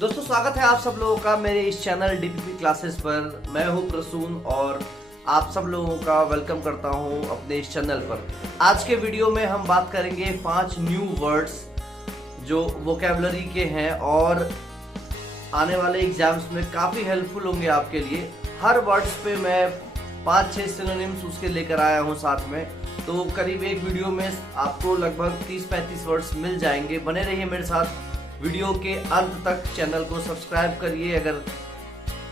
दोस्तों स्वागत है आप सब लोगों का मेरे इस चैनल डीपीपी क्लासेस पर। मैं हूं प्रसून और आप सब लोगों का वेलकम करता हूं अपने इस चैनल पर। आज के वीडियो में हम बात करेंगे 5 न्यू वर्ड्स जो वोकैबुलरी के हैं और आने वाले एग्जाम्स में काफ़ी हेल्पफुल होंगे आपके लिए। हर वर्ड्स पे मैं 5-6 सिनोनिम्स उसके लेकर आया हूं साथ में, तो करीब एक वीडियो में आपको लगभग 30-35 वर्ड्स मिल जाएंगे। बने रहिए मेरे साथ वीडियो के अंत तक। चैनल को सब्सक्राइब करिए, अगर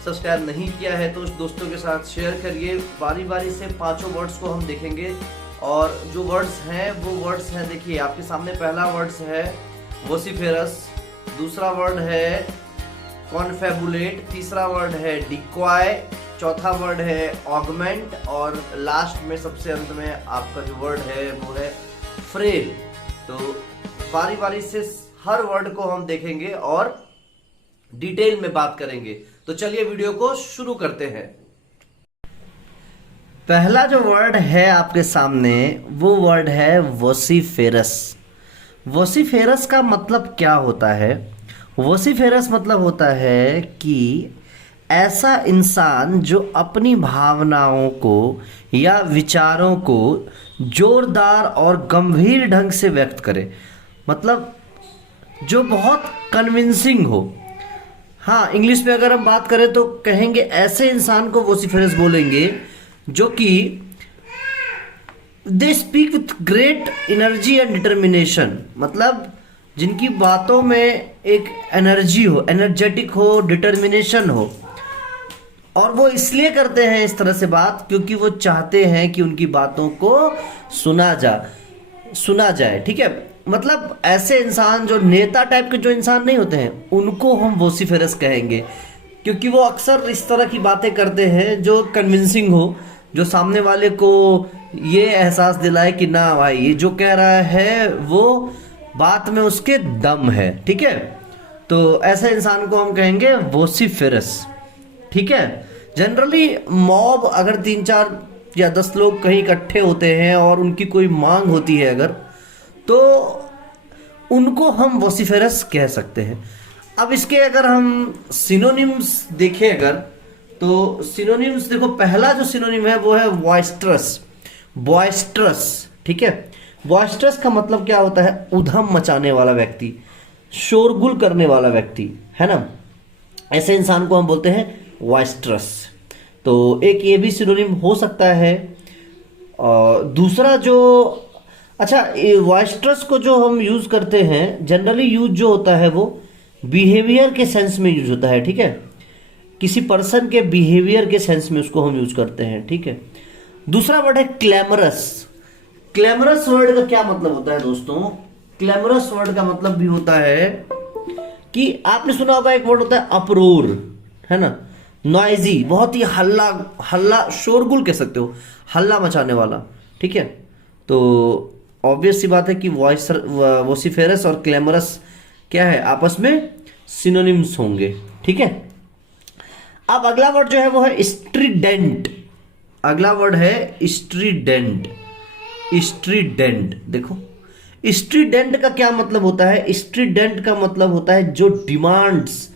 सब्सक्राइब नहीं किया है तो दोस्तों के साथ शेयर करिए। बारी बारी से 5 वर्ड्स को हम देखेंगे और जो वर्ड्स हैं वो वर्ड्स हैं, देखिए आपके सामने। पहला वर्ड्स है वोसिफेरस, दूसरा वर्ड है कॉन्फेबुलेट, तीसरा वर्ड है डिक्वाय, चौथा वर्ड है ऑगमेंट और लास्ट में सबसे अंत में आपका जो वर्ड है वो है फ्रेल। तो बारी बारी से हर वर्ड को हम देखेंगे और डिटेल में बात करेंगे। तो चलिए वीडियो को शुरू करते हैं। पहला जो वर्ड है आपके सामने वो वर्ड है वोसिफेरस। वोसिफेरस का मतलब क्या होता है? वोसिफेरस मतलब होता है कि ऐसा इंसान जो अपनी भावनाओं को या विचारों को जोरदार और गंभीर ढंग से व्यक्त करे, मतलब जो बहुत कन्विंसिंग हो। हाँ, इंग्लिश में अगर हम बात करें तो कहेंगे ऐसे इंसान को वोसिफेरस बोलेंगे जो कि they speak with great energy and determination, मतलब जिनकी बातों में एक एनर्जी हो, एनर्जेटिक हो, डिटर्मिनेशन हो। और वो इसलिए करते हैं इस तरह से बात क्योंकि वो चाहते हैं कि उनकी बातों को सुना जाए। ठीक है, मतलब ऐसे इंसान जो नेता टाइप के जो इंसान नहीं होते हैं उनको हम वोसिफेरस कहेंगे, क्योंकि वो अक्सर इस तरह की बातें करते हैं जो कन्विंसिंग हो, जो सामने वाले को ये एहसास दिलाए कि ना भाई ये जो कह रहा है वो बात में उसके दम है। ठीक है, तो ऐसे इंसान को हम कहेंगे वोसिफेरस। ठीक है, जनरली मॉब अगर 3-4 या 10 लोग कहीं इकट्ठे होते हैं और उनकी कोई मांग होती है अगर, तो उनको हम वोसिफेरस कह सकते हैं। अब इसके अगर हम सिनोनिम्स देखें अगर, तो सिनोनिम्स देखो, पहला जो सिनोनिम है वो है बॉयस्ट्रस। बॉयस्ट्रस, ठीक है, बॉयस्ट्रस का मतलब क्या होता है? उधम मचाने वाला व्यक्ति, शोरगुल करने वाला व्यक्ति, है ना। ऐसे इंसान को हम बोलते हैं बॉयस्ट्रस। तो एक ये भी सिनोनिम हो सकता है। और दूसरा जो, अच्छा, बॉयस्ट्रस को जो हम यूज करते हैं जनरली यूज जो होता है वो बिहेवियर के सेंस में यूज होता है। ठीक है, किसी पर्सन के बिहेवियर के सेंस में उसको हम यूज करते हैं। ठीक है, दूसरा वर्ड है क्लैमरस। क्लैमरस वर्ड का क्या मतलब होता है दोस्तों? क्लैमरस वर्ड का मतलब भी होता है कि आपने सुना होगा एक वर्ड होता है अपरोर, है ना, नॉइजी, बहुत ही हल्ला शोरगुल कह सकते हो, हल्ला मचाने वाला। ठीक है, तो ऑब्वियस सी बात है कि वोसिफेरस और क्लैमरस क्या है, आपस में सिनोनिम्स होंगे। ठीक है, अब अगला वर्ड जो है वो है स्ट्रीडेंट। अगला वर्ड है स्ट्रीडेंट। स्ट्रीडेंट, देखो स्ट्रीडेंट का क्या मतलब होता है? स्ट्रीडेंट का मतलब होता है जो डिमांड्स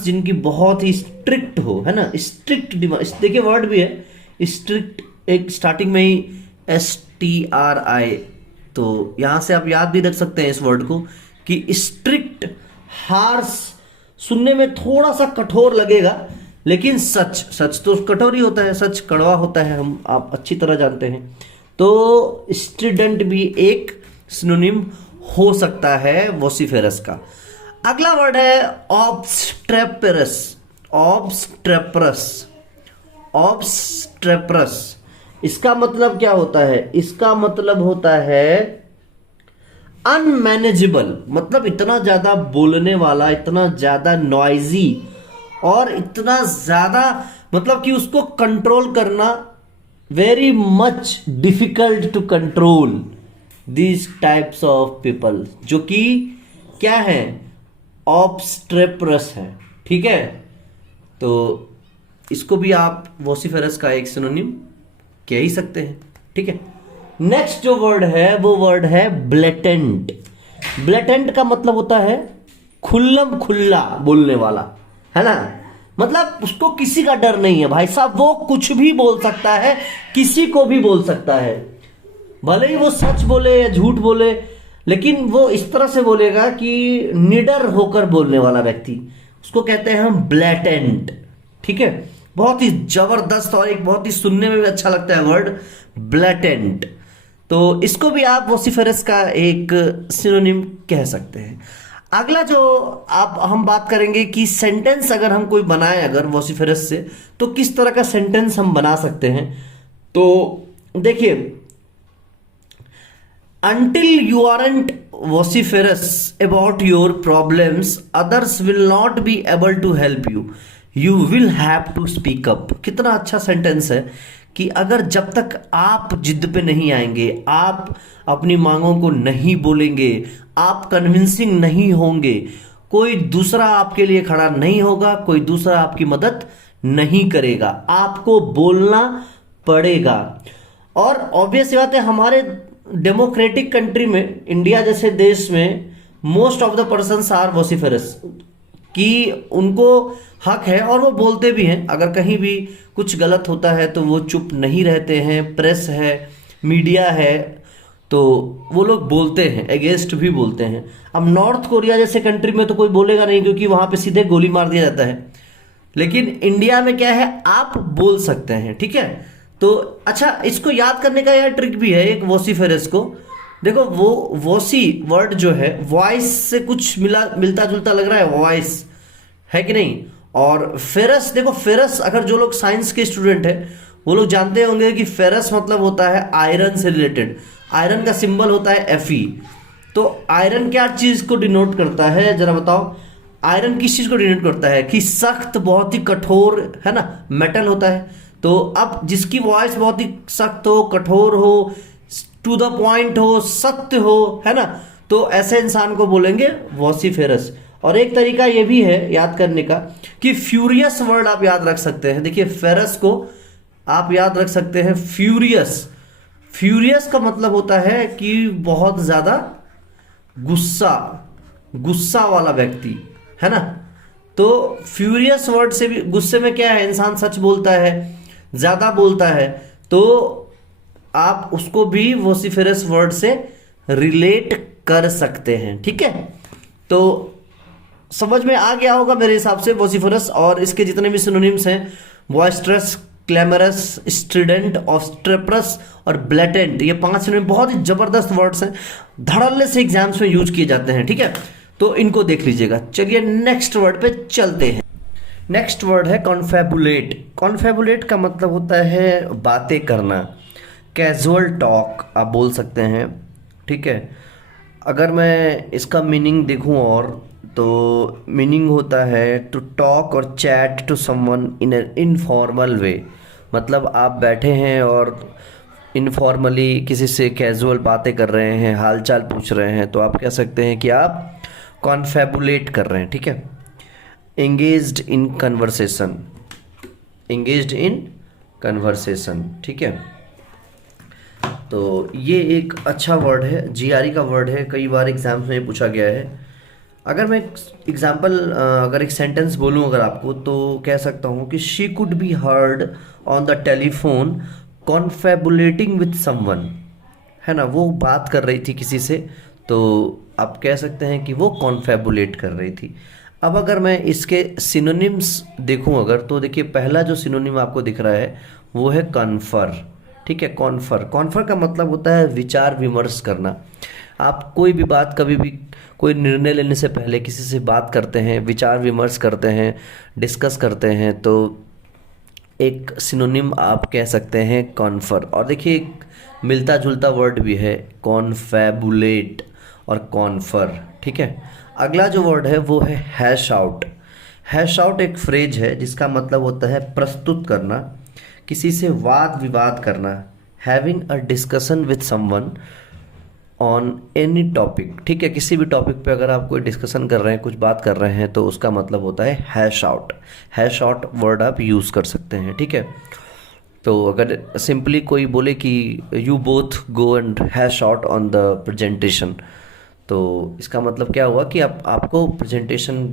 जिनकी बहुत ही स्ट्रिक्ट हो, है ना, स्ट्रिक्ट डिमांड। देखिए वर्ड भी है स्ट्रिक्ट, एक स्टार्टिंग में ही STRI, तो यहां से आप याद भी रख सकते हैं इस वर्ड को कि स्ट्रिक्ट, हार्श, सुनने में थोड़ा सा कठोर लगेगा लेकिन सच तो कठोर ही होता है, सच कड़वा होता है, आप अच्छी तरह जानते हैं। तो स्ट्रिडेंट भी एक सिनोनिम हो सकता है वोसिफेरस का। अगला वर्ड है ऑब्स्ट्रेपरस। ऑब्स्ट्रेपरस, इसका मतलब क्या होता है? इसका मतलब होता है अनमैनेजेबल, मतलब इतना ज्यादा बोलने वाला, इतना ज्यादा नॉइजी और इतना ज्यादा, मतलब कि उसको कंट्रोल करना very much difficult to control these types of people, जो कि क्या है, ऑब्स्ट्रेपरस है। ठीक है, तो इसको भी आप वोसिफेरस का एक सिनोनिम कह ही सकते हैं। ठीक है, नेक्स्ट जो वर्ड है वो वर्ड है ब्लेटेंट। ब्लेटेंट का मतलब होता है खुल्लम खुल्ला बोलने वाला, है ना। मतलब उसको किसी का डर नहीं है भाई साहब, वो कुछ भी बोल सकता है, किसी को भी बोल सकता है, भले ही वो सच बोले या झूठ बोले, लेकिन वो इस तरह से बोलेगा कि निडर होकर बोलने वाला व्यक्ति, उसको कहते हैं हम ब्लैटेंट। ठीक है, बहुत ही जबरदस्त और एक बहुत ही सुनने में भी अच्छा लगता है वर्ड ब्लैटेंट। तो इसको भी आप वोसिफरस का एक सिनोनिम कह सकते हैं। अगला जो आप हम बात करेंगे कि सेंटेंस अगर हम कोई बनाए अगर वोसिफरस से, तो किस तरह का सेंटेंस हम बना सकते हैं। तो देखिए, until you aren't vociferous about your problems, others will not be able to help you. You will have to speak up. कितना अच्छा सेंटेंस है कि अगर जब तक आप जिद पे नहीं आएंगे, आप अपनी मांगों को नहीं बोलेंगे, आप कन्विंसिंग नहीं होंगे, कोई दूसरा आपके लिए खड़ा नहीं होगा, कोई दूसरा आपकी मदद नहीं करेगा, आपको बोलना पड़ेगा। और ऑब्वियस बात है, हमारे डेमोक्रेटिक कंट्री में, इंडिया जैसे देश में, most of the persons are vociferous, कि उनको हक है और वो बोलते भी हैं। अगर कहीं भी कुछ गलत होता है तो वो चुप नहीं रहते हैं, प्रेस है, मीडिया है, तो वो लोग बोलते हैं, अगेंस्ट भी बोलते हैं। अब नॉर्थ कोरिया जैसे कंट्री में तो कोई बोलेगा नहीं, क्योंकि वहाँ पे सीधे गोली मार दिया जाता है। लेकिन इंडिया में क्या है, आप बोल सकते हैं। ठीक है, तो अच्छा, इसको याद करने का यह ट्रिक भी है एक वोसिफेरस को। देखो, वो वोसी वर्ड जो है वॉइस से कुछ मिलता जुलता लग रहा है, वॉइस है कि नहीं। और फेरस, देखो फेरस, अगर जो लोग साइंस के स्टूडेंट है वो लोग जानते होंगे कि फेरस मतलब होता है आयरन से रिलेटेड। आयरन का सिंबल होता है Fe। तो आयरन क्या चीज को डिनोट करता है, जरा बताओ। आयरन किस चीज को डिनोट करता है कि सख्त, बहुत ही कठोर, है ना, मेटल होता है। तो अब जिसकी वॉइस बहुत ही सख्त हो, कठोर हो, टू द पॉइंट हो, सत्य हो, है ना, तो ऐसे इंसान को बोलेंगे वॉसिफेरस। और एक तरीका ये भी है याद करने का कि फ्यूरियस वर्ड आप याद रख सकते हैं। देखिए, फेरस को आप याद रख सकते हैं फ्यूरियस। फ्यूरियस का मतलब होता है कि बहुत ज्यादा गुस्सा वाला व्यक्ति, है ना। तो फ्यूरियस वर्ड से भी, गुस्से में क्या है, इंसान सच बोलता है, ज्यादा बोलता है, तो आप उसको भी वोसिफेरस वर्ड से रिलेट कर सकते हैं। ठीक है, तो समझ में आ गया होगा मेरे हिसाब से वोसिफेरस और इसके जितने भी सिनोनिम्स हैं, बॉयस्ट्रस, क्लैमरस, स्ट्रिडेंट, ऑब्स्ट्रेपरस और ब्लैटेंट। ये 5 सिनोनिम बहुत ही जबरदस्त वर्ड्स हैं, धड़ल्ले से एग्जाम्स में यूज किए जाते हैं। ठीक है, तो इनको देख लीजिएगा। चलिए नेक्स्ट वर्ड पे चलते हैं। नेक्स्ट वर्ड है कॉन्फेबुलेट। कॉन्फेबुलेट का मतलब होता है बातें करना, कैजुअल टॉक आप बोल सकते हैं। ठीक है, अगर मैं इसका मीनिंग देखूं और तो मीनिंग होता है टू टॉक और chat to someone in an informal way. मतलब आप बैठे हैं और इनफॉर्मली किसी से कैजुअल बातें कर रहे हैं, हालचाल पूछ रहे हैं, तो आप कह सकते हैं कि आप कॉन्फेबुलेट कर रहे हैं। ठीक है, engaged in conversation, engaged in conversation. ठीक है, तो ये एक अच्छा वर्ड है, जीआरई का वर्ड है, कई बार एग्जाम्स में पूछा गया है। अगर मैं एग्जाम्पल, अगर एक सेंटेंस बोलूँ अगर आपको, तो कह सकता हूँ कि she could be heard on the telephone confabulating with someone, है ना, वो बात कर रही थी किसी से, तो आप कह सकते हैं कि वो कॉन्फेबुलेट कर रही थी। अब अगर मैं इसके सिनोनिम्स देखूं अगर, तो देखिए, पहला जो सिनोनिम आपको दिख रहा है वो है कॉन्फर। ठीक है, कॉन्फर, कॉन्फर का मतलब होता है विचार विमर्श करना। आप कोई भी बात, कभी भी कोई निर्णय लेने से पहले किसी से बात करते हैं, विचार विमर्श करते हैं, डिस्कस करते हैं, तो एक सिनोनिम आप कह सकते हैं कॉन्फर। और देखिए, एक मिलता जुलता वर्ड भी है, कॉन्फेबुलेट और कॉन्फर। ठीक है, अगला जो वर्ड है वो है हैश आउट। हैश आउट एक फ्रेज है जिसका मतलब होता है प्रस्तुत करना, किसी से वाद विवाद करना, having a discussion with someone on any topic. ठीक है, किसी भी टॉपिक पे अगर आप कोई डिस्कशन कर रहे हैं, कुछ बात कर रहे हैं, तो उसका मतलब होता है hash out. Hash out word आप यूज़ कर सकते हैं। ठीक है, तो अगर सिंपली कोई बोले कि you both go and hash out on the presentation, तो इसका मतलब क्या हुआ कि आपको प्रेजेंटेशन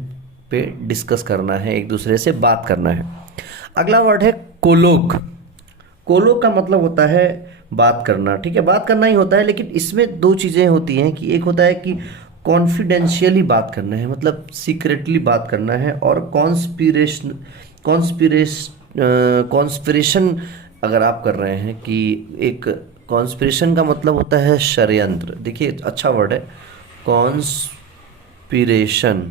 पे डिस्कस करना है, एक दूसरे से बात करना है। अगला वर्ड है कोलोग। कोलोग का मतलब होता है बात करना, ठीक है, बात करना ही होता है, लेकिन इसमें दो चीज़ें होती हैं कि एक होता है कि कॉन्फिडेंशियली बात करना है, मतलब सीक्रेटली बात करना है, और कॉन्स्पिरेशन अगर आप कर रहे हैं कि एक कॉन्स्पिरेशन का मतलब होता है षड्यंत्र। देखिए अच्छा वर्ड है कॉन्स्पिरेशन।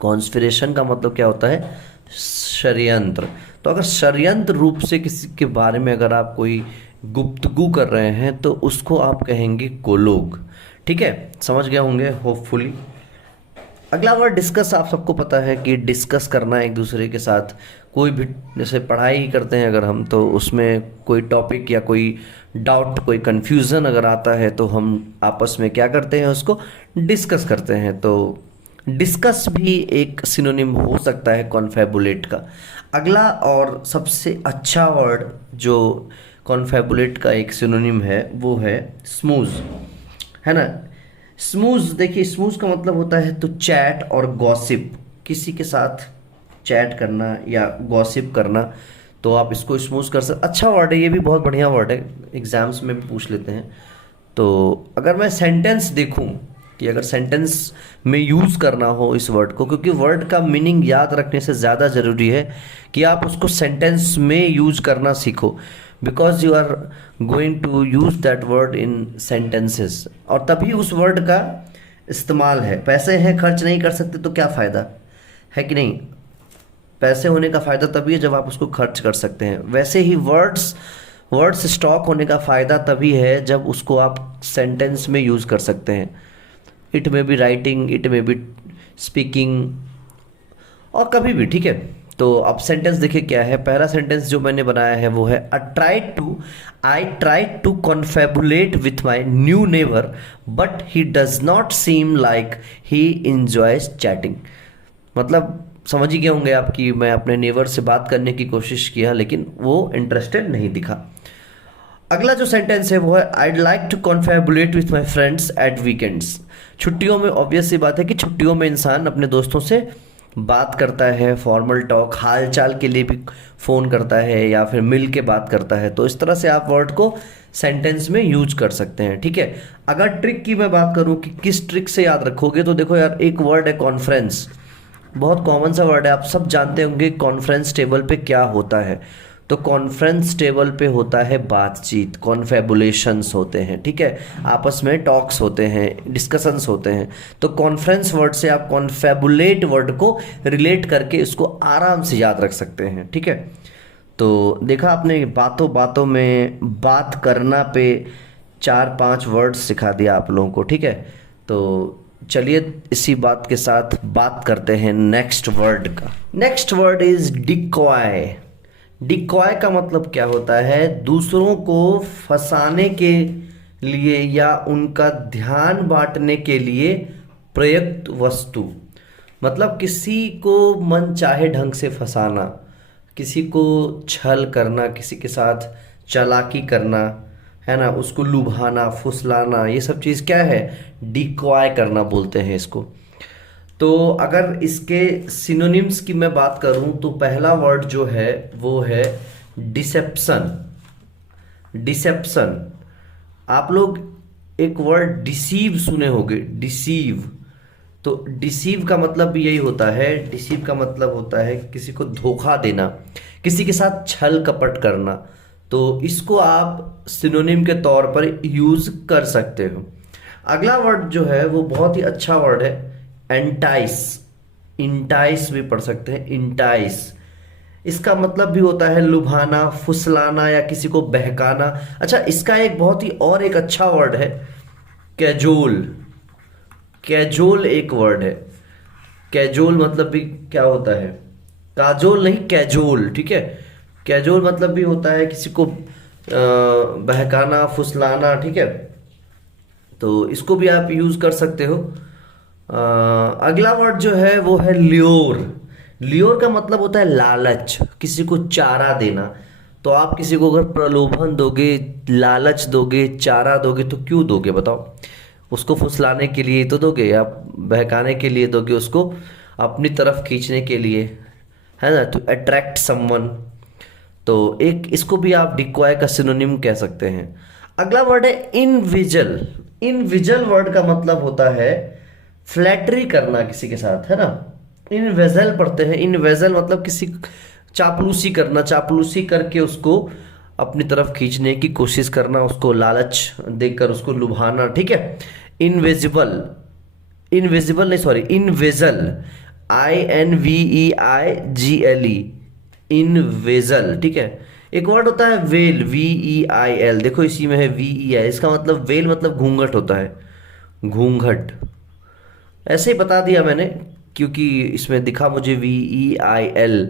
कॉन्स्पिरेशन का मतलब क्या होता है, षड्यंत्र। तो अगर षड्यंत्र रूप से किसी के बारे में अगर आप कोई गुप्तगू कर रहे हैं तो उसको आप कहेंगे कोलोग। ठीक है, समझ गए होंगे होपफुली। अगला वर्ड डिस्कस। आप सबको पता है कि डिस्कस करना एक दूसरे के साथ कोई भी, जैसे पढ़ाई ही करते हैं अगर हम, तो उसमें कोई टॉपिक या कोई डाउट, कोई कन्फ्यूज़न अगर आता है तो हम आपस में क्या करते हैं, उसको डिस्कस करते हैं। तो डिस्कस भी एक सिनोनिम हो सकता है कॉन्फैबुलेट का। अगला और सबसे अच्छा वर्ड जो कॉन्फैबुलेट का एक सिनोनिम है वो है स्मूज, है ना। स्मूज, देखिए स्मूज का मतलब होता है तो चैट और गॉसिप, किसी के साथ चैट करना या गॉसिप करना, तो आप इसको स्मूज कर सकते। अच्छा वर्ड है, ये भी बहुत बढ़िया वर्ड है, एग्जाम्स में भी पूछ लेते हैं। तो अगर मैं सेंटेंस देखूं कि अगर सेंटेंस में यूज़ करना हो इस वर्ड को, क्योंकि वर्ड का मीनिंग याद रखने से ज़्यादा ज़रूरी है कि आप उसको सेंटेंस में यूज़ करना सीखो, because you are going to use that word in sentences, और तभी उस वर्ड का इस्तेमाल है। पैसे हैं, खर्च नहीं कर सकते तो क्या फ़ायदा है कि नहीं। पैसे होने का फ़ायदा तभी है जब आप उसको खर्च कर सकते हैं। वैसे ही वर्ड्स स्टॉक होने का फ़ायदा तभी है जब उसको आप सेंटेंस में यूज़ कर सकते हैं। इट में बी राइटिंग, इट में बी स्पीकिंग, और कभी भी, ठीक है। तो अब सेंटेंस देखिए क्या है। पहला सेंटेंस जो मैंने बनाया है वो है I tried to confabulate with my new neighbour but he does not seem like he enjoys chatting. मतलब समझ ही गए होंगे आप कि मैं अपने नेबर से बात करने की कोशिश किया लेकिन वो इंटरेस्टेड नहीं दिखा। अगला जो सेंटेंस है वो है I'd like to confabulate with my friends at weekends। छुट्टियों में ऑब्वियस सी बात है कि छुट्टियों में इंसान अपने दोस्तों से बात करता है, फॉर्मल टॉक, हाल चाल के लिए भी फ़ोन करता है या फिर मिल के बात करता है। तो इस तरह से आप वर्ड को सेंटेंस में यूज कर सकते हैं, ठीक है। अगर ट्रिक की मैं बात करूं कि किस ट्रिक से याद रखोगे, तो देखो यार, एक वर्ड है कॉन्फ्रेंस, बहुत कॉमन सा वर्ड है, आप सब जानते होंगे कॉन्फ्रेंस टेबल पे क्या होता है। तो कॉन्फ्रेंस टेबल पे होता है बातचीत, कॉन्फेबुलेशंस होते हैं, ठीक है, आपस में टॉक्स होते हैं, डिस्कशंस होते हैं। तो कॉन्फ्रेंस वर्ड से आप कॉन्फेबुलेट वर्ड को रिलेट करके इसको आराम से याद रख सकते हैं, ठीक है। तो देखा आपने, बातों बातों में बात करना पे 4-5 वर्ड्स सिखा दिया आप लोगों को, ठीक है। तो चलिए इसी बात के साथ बात करते हैं नेक्स्ट वर्ड का। Next word is decoy. Decoy का मतलब क्या होता है, दूसरों को फंसाने के लिए या उनका ध्यान बांटने के लिए प्रयुक्त वस्तु। मतलब किसी को मन चाहे ढंग से फंसाना, किसी को छल करना, किसी के साथ चालाकी करना, है ना, उसको लुभाना, फुसलाना, ये सब चीज़ क्या है, डिकॉय करना बोलते हैं इसको। तो अगर इसके सिनोनिम्स की मैं बात करूं तो पहला वर्ड जो है वो है डिसेप्शन। डिसेप्शन, आप लोग एक वर्ड डिसीव सुने होंगे, डिसीव। तो डिसीव का मतलब भी यही होता है। डिसीव का मतलब होता है किसी को धोखा देना, किसी के साथ छल कपट करना। तो इसको आप सिनोनिम के तौर पर यूज कर सकते हो। अगला वर्ड जो है वो बहुत ही अच्छा वर्ड है, एंटाइस। इंटाइस भी पढ़ सकते हैं, इंटाइस। इसका मतलब भी होता है लुभाना, फुसलाना या किसी को बहकाना। अच्छा, इसका एक बहुत ही और एक अच्छा वर्ड है कैजोल। कैजोल एक वर्ड है। कैजोल मतलब भी क्या होता है, काजोल नहीं, कैजोल, ठीक है। कैजोल मतलब भी होता है किसी को बहकाना, फुसलाना, ठीक है। तो इसको भी आप यूज कर सकते हो। अगला वर्ड जो है वो है ल्योर। ल्योर का मतलब होता है लालच, किसी को चारा देना। तो आप किसी को अगर प्रलोभन दोगे, लालच दोगे, चारा दोगे तो क्यों दोगे बताओ। उसको फुसलाने के लिए तो दोगे, आप बहकाने के लिए दोगे, उसको अपनी तरफ खींचने के लिए, है ना, टू अट्रैक्ट समवन। तो एक इसको भी आप डिकॉय का सिनोनिम कह सकते हैं। अगला वर्ड है इनविजल। इनविजल वर्ड का मतलब होता है फ्लैटरी करना किसी के साथ, है ना। इनवेजल पढ़ते हैं, इनवेजल मतलब किसी चापलूसी करना, चापलूसी करके उसको अपनी तरफ खींचने की कोशिश करना, उसको लालच देकर उसको लुभाना, ठीक है। इनविजिबल, इनविजिबल नहीं सॉरी, इनवेजल, INVEIGLE, इनवेजल, ठीक है। एक वर्ड होता है वेल, VEIL, देखो इसी में है VEI, इसका मतलब वेल मतलब घूंघट होता है, घूंघट। ऐसे ही बता दिया मैंने क्योंकि इसमें दिखा मुझे VEIL।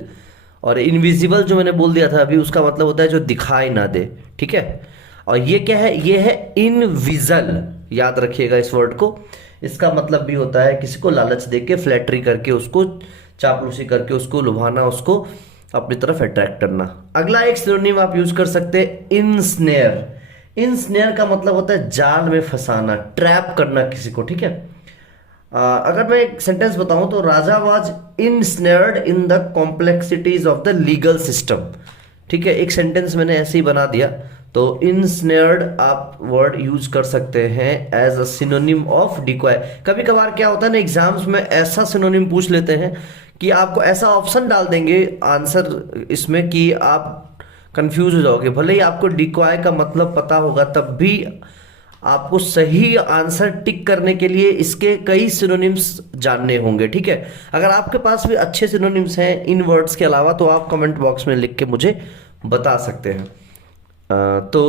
और इनविजिबल जो मैंने बोल दिया था अभी, उसका मतलब होता है जो दिखाई ना दे, ठीक है। और ये क्या है, ये है इनविजल, याद रखिएगा इस वर्ड को। इसका मतलब भी होता है किसी को लालच देके, फ्लैटरी करके, उसको चापलूसी करके उसको लुभाना, उसको अपनी तरफ अट्रैक्ट करना। अगला एक सिनोनिम आप यूज कर सकते हैं इनस्नेयर। इनस्नेयर का मतलब होता है जाल में फंसाना, ट्रैप करना किसी को, ठीक है। अगर मैं एक सेंटेंस बताऊं तो Raja was ensnared in the complexities of the legal system, ठीक है। एक सेंटेंस मैंने ऐसे ही बना दिया। तो इनस्नेयर्ड आप वर्ड यूज कर सकते हैं as a synonym of decoy. कभी कभार क्या होता है ना, एग्जाम्स में ऐसा सिनोनिम पूछ लेते हैं कि आपको ऐसा ऑप्शन डाल देंगे आंसर इसमें कि आप कंफ्यूज हो जाओगे। भले ही आपको डिकॉय का मतलब पता होगा, तब भी आपको सही आंसर टिक करने के लिए इसके कई सिनोनिम्स जानने होंगे, ठीक है। अगर आपके पास भी अच्छे सिनोनिम्स हैं इन वर्ड्स के अलावा तो आप कमेंट बॉक्स में लिख के मुझे बता सकते हैं। तो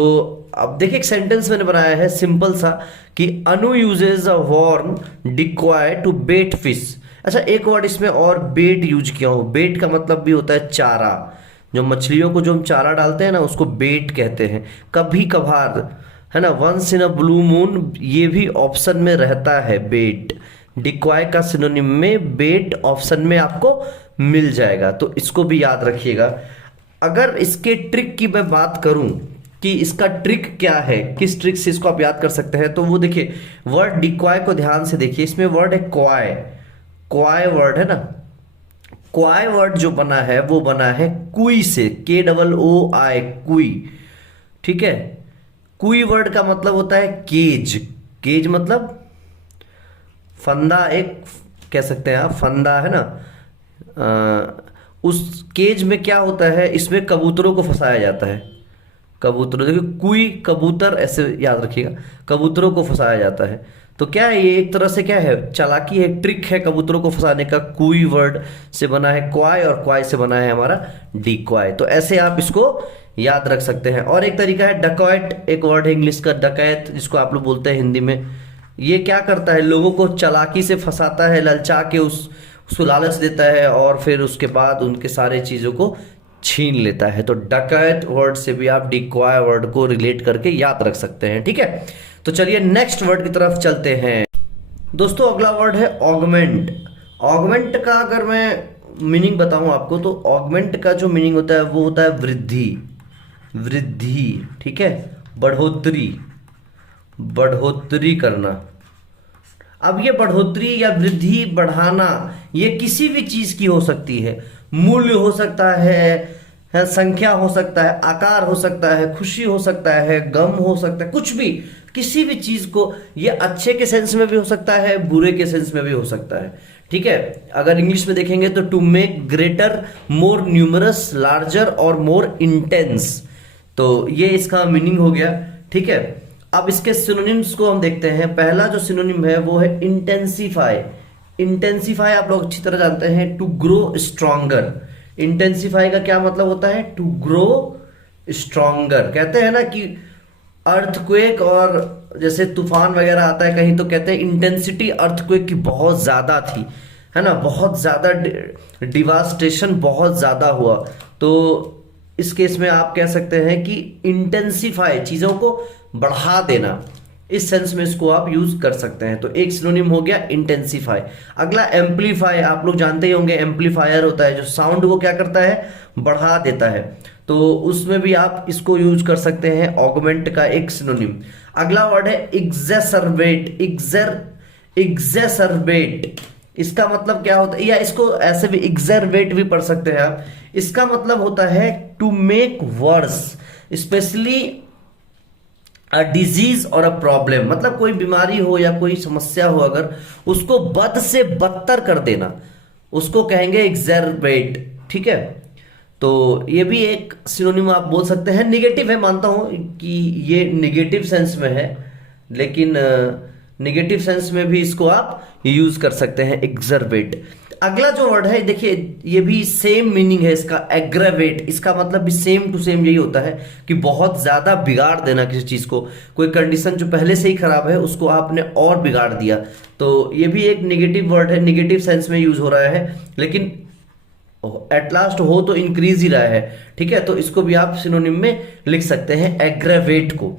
अब देखिए, एक सेंटेंस मैंने बनाया है सिंपल सा कि Anu uses a worm decoy to bait fish. अच्छा, एक वर्ड इसमें और बेट यूज किया हूं। बेट का मतलब भी होता है चारा, जो मछलियों को जो हम चारा डालते हैं ना, उसको बेट कहते हैं। कभी कभार, है ना, once in a blue moon, ये भी ऑप्शन में रहता है बेट। डिकॉय का सिनोनिम में बेट ऑप्शन में आपको मिल जाएगा, तो इसको भी याद रखिएगा। अगर इसके ट्रिक की मैं बात करूं कि इसका ट्रिक क्या है, किस ट्रिक से इसको आप याद कर सकते हैं, तो वो देखिए, वर्ड डिकॉय को ध्यान से देखिए। इसमें वर्ड है क्वाय, क्वाय वर्ड है ना। क्वाय वर्ड जो बना है वो बना है कुई से, KOOI, कुई, ठीक है। कुई वर्ड का मतलब होता है केज। केज मतलब फंदा, एक कह सकते हैं आप, फंदा, है ना। उस केज में क्या होता है, इसमें कबूतरों को फंसाया जाता है। कबूतरों, देखिए कुई कबूतर, ऐसे याद रखिएगा, कबूतरों को फंसाया जाता है। तो क्या है, ये एक तरह से क्या है, चालाकी है, ट्रिक है कबूतरों को फंसाने का। कुई वर्ड से बना है क्वाय और क्वाय से बना है हमारा डिकॉय। तो ऐसे आप इसको याद रख सकते हैं। और एक तरीका है डकॉयट, एक वर्ड है इंग्लिश का डकैत, जिसको आप लोग बोलते हैं हिंदी में। ये क्या करता है, लोगों को चालाकी से फंसाता है, ललचा के उसको लालच देता है और फिर उसके बाद उनके सारे चीजों को छीन लेता है। तो डकैत वर्ड से भी आप डिकॉय वर्ड को रिलेट करके याद रख सकते हैं, ठीक है। तो चलिए नेक्स्ट वर्ड की तरफ चलते हैं। दोस्तों, अगला वर्ड है ऑगमेंट। ऑगमेंट का अगर मैं मीनिंग बताऊं आपको, तो ऑगमेंट का जो मीनिंग होता है वो होता है वृद्धि, वृद्धि, ठीक है, बढ़ोतरी, बढ़ोतरी करना। अब ये बढ़ोतरी या वृद्धि, बढ़ाना, ये किसी भी चीज की हो सकती है। मूल्य हो सकता है, संख्या हो सकता है, आकार हो सकता है, खुशी हो सकता है, गम हो सकता है, कुछ भी, किसी भी चीज को। ये अच्छे के सेंस में भी हो सकता है, बुरे के सेंस में भी हो सकता है, ठीक है। अगर इंग्लिश में देखेंगे तो to make greater, more numerous, larger और मोर इंटेंस। तो ये इसका मीनिंग हो गया, ठीक है। अब इसके सिनोनिम्स को हम देखते हैं। पहला जो सिनोनिम है वो है इंटेंसिफाई। इंटेंसिफाई आप लोग अच्छी तरह जानते हैं, टू ग्रो स्ट्रॉन्गर। इंटेंसिफाई का क्या मतलब होता है, टू ग्रो स्ट्रॉन्गर। कहते हैं ना कि अर्थक्वेक और जैसे तूफान वगैरह आता है कहीं, तो कहते हैं इंटेंसिटी अर्थक्वेक की बहुत ज्यादा थी, है ना, बहुत ज्यादा डिवास्टेशन बहुत ज्यादा हुआ। तो इस केस में आप कह सकते हैं कि इंटेंसिफाई, चीजों को बढ़ा देना, इस सेंस में इसको आप यूज कर सकते हैं। तो एक सिनोनिम हो गया इंटेंसिफाई। अगला एम्पलीफाई, आप लोग जानते ही होंगे एम्पलीफायर होता है जो साउंड को क्या करता है, बढ़ा देता है, तो उसमें भी आप इसको यूज कर सकते हैं, ऑगमेंट का एक सिनोनिम। अगला वर्ड है एग्जैसरबेट। एग्जैसरबेट इसका मतलब क्या होता है, या इसको ऐसे भी एग्जरवेट भी पढ़ सकते हैं आप। इसका मतलब होता है to make worse, specially a disease और अ प्रॉब्लम, मतलब कोई बीमारी हो या कोई समस्या हो अगर, उसको बद से बदतर कर देना, उसको कहेंगे एग्जरवेट। ठीक है, तो ये भी एक सिनोनिम आप बोल सकते हैं। निगेटिव है, मानता हूं कि ये निगेटिव सेंस में है, लेकिन निगेटिव सेंस में भी इसको आप यूज कर सकते हैं, एग्जरवेट। अगला जो वर्ड है देखिए, ये भी सेम मीनिंग है इसका, एग्रावेट। इसका मतलब भी सेम टू सेम यही होता है कि बहुत ज्यादा बिगाड़ देना किसी चीज को, कोई कंडीशन जो पहले से ही खराब है उसको आपने और बिगाड़ दिया। तो ये भी एक निगेटिव वर्ड है, निगेटिव सेंस में यूज हो रहा है, लेकिन एट लास्ट हो तो इंक्रीज ही रहा है। ठीक है, तो इसको भी आप सिनोनिम में लिख सकते हैं, एग्रावेट को।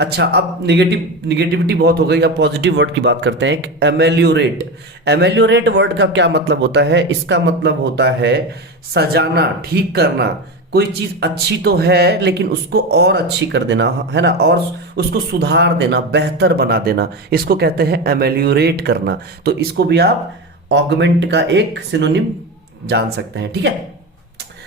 अच्छा, अब निगेटिविटी बहुत हो गई, अब पॉजिटिव वर्ड की बात करते हैं। एमेलियोरेट। एमेलियोरेट वर्ड का क्या मतलब होता है, इसका मतलब होता है सजाना, ठीक करना। कोई चीज अच्छी तो है लेकिन उसको और अच्छी कर देना, है ना, और उसको सुधार देना, बेहतर बना देना, इसको कहते हैं एमेलियोरेट करना। तो इसको भी आप ऑगमेंट का एक सिनोनिम जान सकते हैं। ठीक है,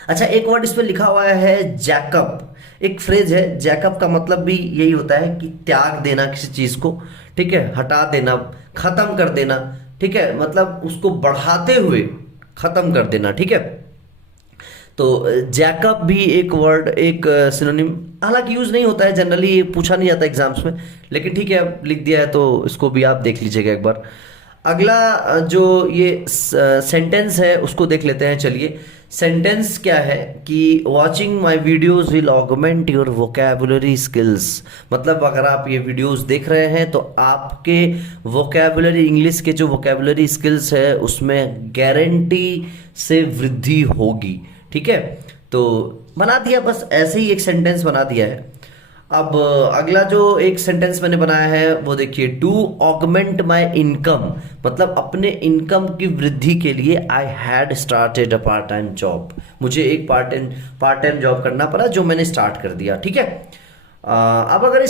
अच्छा, एक वर्ड इसमें लिखा हुआ है जैकब। एक फ्रेज है, जैकब का मतलब भी यही होता है कि त्याग देना किसी चीज को, ठीक है, हटा देना, खत्म कर देना। ठीक है, मतलब उसको बढ़ाते हुए खत्म कर देना। ठीक है, तो जैकब भी एक वर्ड, एक सिनोनिम, हालांकि यूज नहीं होता है जनरली, ये पूछा नहीं जाता एग्जाम्स में, लेकिन ठीक है अब लिख दिया है तो इसको भी आप देख लीजिएगा एक बार। अगला जो ये सेंटेंस है उसको देख लेते हैं। चलिए, सेंटेंस क्या है कि watching my videos will augment your vocabulary skills. मतलब अगर आप ये वीडियोस देख रहे हैं तो आपके वोकेबुलरी, इंग्लिश के जो वोकेबुलरी स्किल्स है उसमें गारंटी से वृद्धि होगी। ठीक है, तो बना दिया, बस ऐसे ही एक सेंटेंस बना दिया है। अब अगला जो एक सेंटेंस मैंने बनाया है वो देखिए, टू ऑगमेंट माई इनकम, मतलब अपने इनकम की वृद्धि के लिए I had started a part time job. मुझे एक पार्ट टाइम जॉब करना पड़ा जो मैंने स्टार्ट कर दिया। ठीक है, अब अगर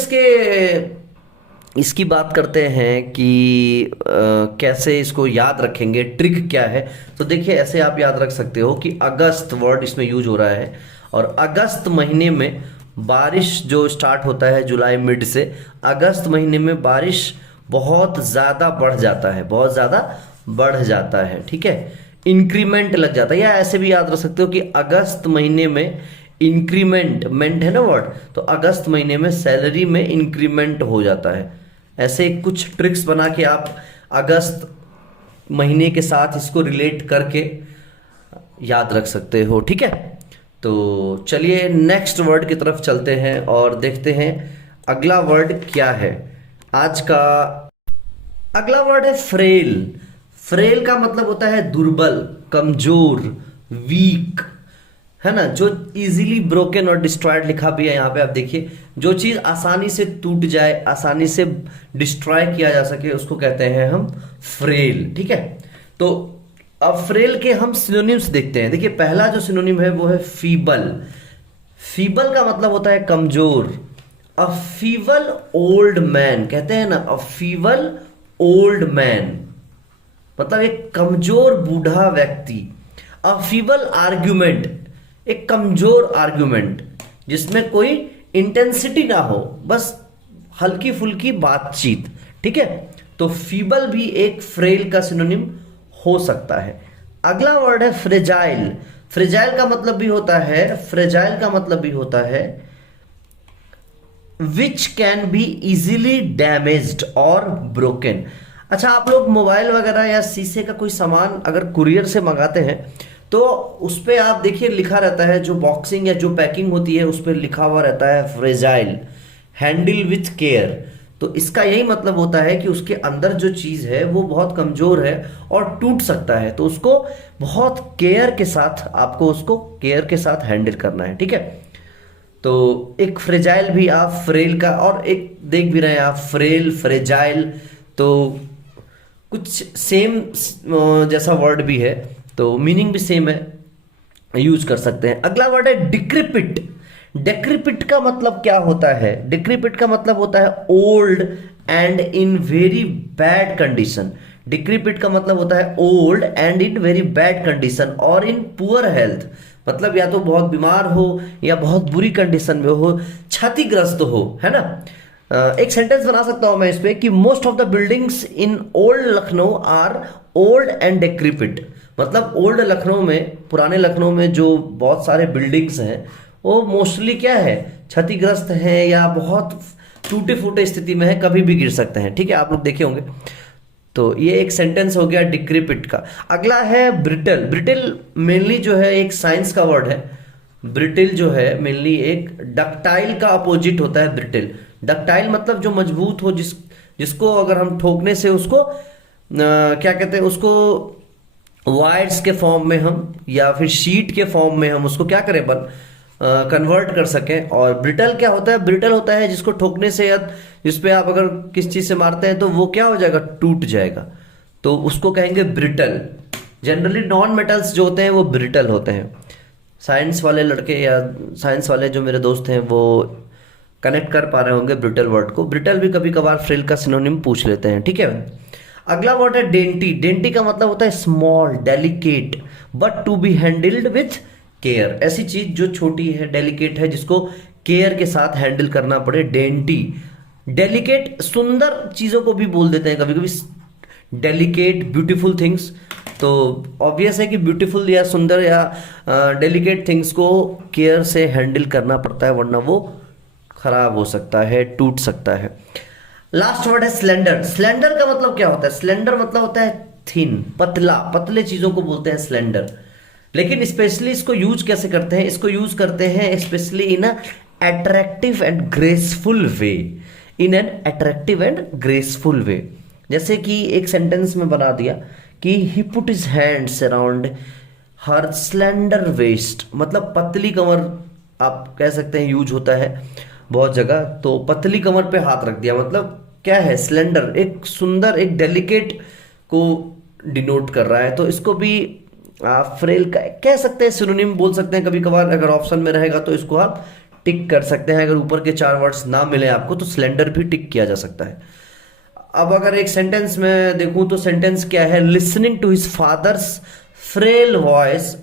इसकी बात करते हैं कि कैसे इसको याद रखेंगे, ट्रिक क्या है, तो देखिए ऐसे आप याद रख सकते हो कि अगस्त वर्ड इसमें यूज हो रहा है, और अगस्त महीने में बारिश जो स्टार्ट होता है जुलाई मिड से, अगस्त महीने में बारिश बहुत ज़्यादा बढ़ जाता है, बहुत ज़्यादा बढ़ जाता है। ठीक है, इंक्रीमेंट लग जाता है, या ऐसे भी याद रख सकते हो कि अगस्त महीने में इंक्रीमेंट है ना वर्ड, तो अगस्त महीने में सैलरी में इंक्रीमेंट हो जाता है। ऐसे कुछ ट्रिक्स बना के आप अगस्त महीने के साथ इसको रिलेट करके याद रख सकते हो। ठीक है, तो चलिए नेक्स्ट वर्ड की तरफ चलते हैं और देखते हैं अगला वर्ड क्या है। आज का अगला वर्ड है फ्रेल। फ्रेल का मतलब होता है दुर्बल, कमजोर, वीक, है ना, जो इजीली ब्रोकन और डिस्ट्रॉयड लिखा भी है यहाँ पे, आप देखिए, जो चीज आसानी से टूट जाए, आसानी से डिस्ट्रॉय किया जा सके, उसको कहते हैं हम फ्रेल। ठीक है, तो अब फ्रेल के हम सिनोनिम्स देखते हैं। देखिए, पहला जो सिनोनिम है वो है फीबल। फीबल का मतलब होता है कमजोर। अ फीबल ओल्ड मैन, कहते हैं ना, अ फीबल ओल्ड मैन, मतलब एक कमजोर बूढ़ा व्यक्ति। अ फीबल आर्ग्यूमेंट, एक कमजोर आर्ग्यूमेंट जिसमें कोई इंटेंसिटी ना हो, बस हल्की फुल्की बातचीत। ठीक है, तो फीबल भी एक फ्रेल का सिनोनिम हो सकता है। अगला वर्ड है फ्रेजाइल। फ्रेजाइल का मतलब भी होता है which can be easily damaged और ब्रोकन। अच्छा, आप लोग मोबाइल वगैरह या शीशे का कोई सामान अगर कुरियर से मंगाते हैं तो उस पर आप देखिए लिखा रहता है, जो बॉक्सिंग या जो पैकिंग होती है उस पर लिखा हुआ रहता है फ्रेजाइल, हैंडल विथ केयर। तो इसका यही मतलब होता है कि उसके अंदर जो चीज है वो बहुत कमजोर है और टूट सकता है, तो उसको बहुत केयर के साथ, आपको उसको केयर के साथ हैंडल करना है। ठीक है, तो एक फ्रेजाइल भी आप फ्रेल का, और एक देख भी रहे हैं आप फ्रेल फ्रेजाइल, तो कुछ सेम जैसा वर्ड भी है, तो मीनिंग भी सेम है, यूज कर सकते हैं। अगला वर्ड है डिक्रिपिट। डिक्रिपिट का मतलब क्या होता है? डिक्रिपिट का मतलब होता है old and in very bad condition. Decrepit का मतलब होता है old and in very bad condition और इन पुअर हेल्थ, मतलब या तो बहुत बीमार हो या बहुत बुरी कंडीशन में हो, क्षतिग्रस्त हो, है ना। एक सेंटेंस बना सकता हूं मैं इस पे कि most of the buildings in old Lucknow are old and decrepit. मतलब ओल्ड लखनऊ में, पुराने लखनऊ में जो बहुत सारे बिल्डिंग्स हैं वो मोस्टली क्या है, क्षतिग्रस्त हैं या बहुत टूटे फूटे स्थिति में है, कभी भी गिर सकते हैं। ठीक है, आप लोग देखे होंगे। तो ये एक सेंटेंस हो गया डिक्रिपिट का। अगला है ब्रिटल। ब्रिटल मेनली जो है एक साइंस का वर्ड है। ब्रिटिल जो है मेनली एक डक्टाइल का अपोजिट होता है ब्रिटिल। डक्टाइल मतलब जो मजबूत हो, जिसको अगर हम ठोकने से उसको क्या कहते हैं, उसको वायर्स के फॉर्म में हम या फिर शीट के फॉर्म में हम उसको क्या करें, कन्वर्ट कर सकें। और ब्रिटल क्या होता है? ब्रिटल होता है जिसको ठोकने से या जिस पे आप अगर किस चीज से मारते हैं तो वो क्या हो जाएगा, टूट जाएगा, तो उसको कहेंगे ब्रिटल। जनरली नॉन मेटल्स जो होते हैं वो ब्रिटल होते हैं। साइंस वाले लड़के या साइंस वाले जो मेरे दोस्त हैं वो कनेक्ट कर पा रहे होंगे ब्रिटल वर्ड को। ब्रिटल भी कभी कभार फ्रिल का सिनोनिम पूछ लेते हैं। ठीक है, अगला वर्ड है डेंटी। डेंटी का मतलब होता है small, delicate, but to be handled with care. ऐसी चीज जो छोटी है, डेलिकेट है, जिसको केयर के साथ हैंडल करना पड़े, डेंटी। डेलिकेट सुंदर चीजों को भी बोल देते हैं कभी कभी, डेलिकेट ब्यूटीफुल थिंग्स। तो ऑब्वियस है कि ब्यूटीफुल या सुंदर या डेलिकेट थिंग्स को केयर से हैंडल करना पड़ता है, वरना वो खराब हो सकता है, टूट सकता है। लास्ट वर्ड है स्लेंडर। स्लेंडर का मतलब क्या होता है? स्लेंडर मतलब होता है थिन, पतला, पतले चीजों को बोलते हैं स्लेंडर। लेकिन स्पेशली इसको यूज कैसे करते हैं? इसको यूज करते हैं specially in a attractive and graceful way. In an attractive and graceful way. जैसे कि एक सेंटेंस में बना दिया कि he put his hands around her slender waist, मतलब पतली कमर आप कह सकते हैं, यूज होता है बहुत जगह। तो पतली कमर पे हाथ रख दिया, मतलब क्या है, स्लेंडर, एक सुंदर, एक डेलिकेट को डिनोट कर रहा है। तो इसको भी आप फ्रेल का कह सकते हैं, सिनोनिम बोल सकते हैं कभी कभार। अगर ऑप्शन में रहेगा तो इसको आप टिक कर सकते हैं। अगर ऊपर के 4 वर्ड्स ना मिले आपको तो स्लेंडर भी टिक किया जा सकता है। अब अगर एक सेंटेंस में देखूं तो सेंटेंस क्या है? Listening to his father's frail voice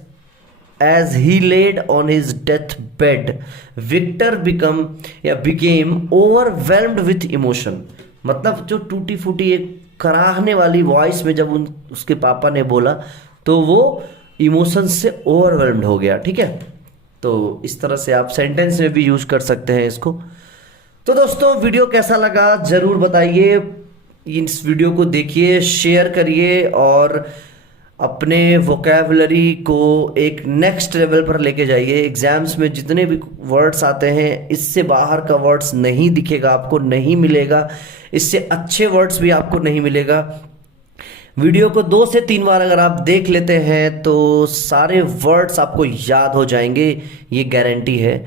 as he laid on his death bed, Victor became overwhelmed with emotion. मतलब जो टूटी फूटी एक कराहने वाली वॉइस में जब उसके पापा ने बोला तो वो इमोशन से ओवरवेल्म्ड हो गया। ठीक है, तो इस तरह से आप सेंटेंस में भी यूज कर सकते हैं इसको। तो दोस्तों वीडियो कैसा लगा जरूर बताइए। इस वीडियो को देखिए, शेयर करिए और अपने वोकैबुलरी को एक नेक्स्ट लेवल पर लेके जाइए। एग्जाम्स में जितने भी वर्ड्स आते हैं इससे बाहर का वर्ड्स नहीं दिखेगा आपको, नहीं मिलेगा। इससे अच्छे वर्ड्स भी आपको नहीं मिलेगा। वीडियो को 2 से 3 बार अगर आप देख लेते हैं तो सारे वर्ड्स आपको याद हो जाएंगे, ये गारंटी है।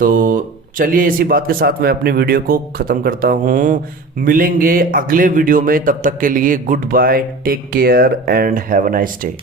तो चलिए इसी बात के साथ मैं अपनी वीडियो को ख़त्म करता हूँ। मिलेंगे अगले वीडियो में, तब तक के लिए good bye, take care and have a nice day.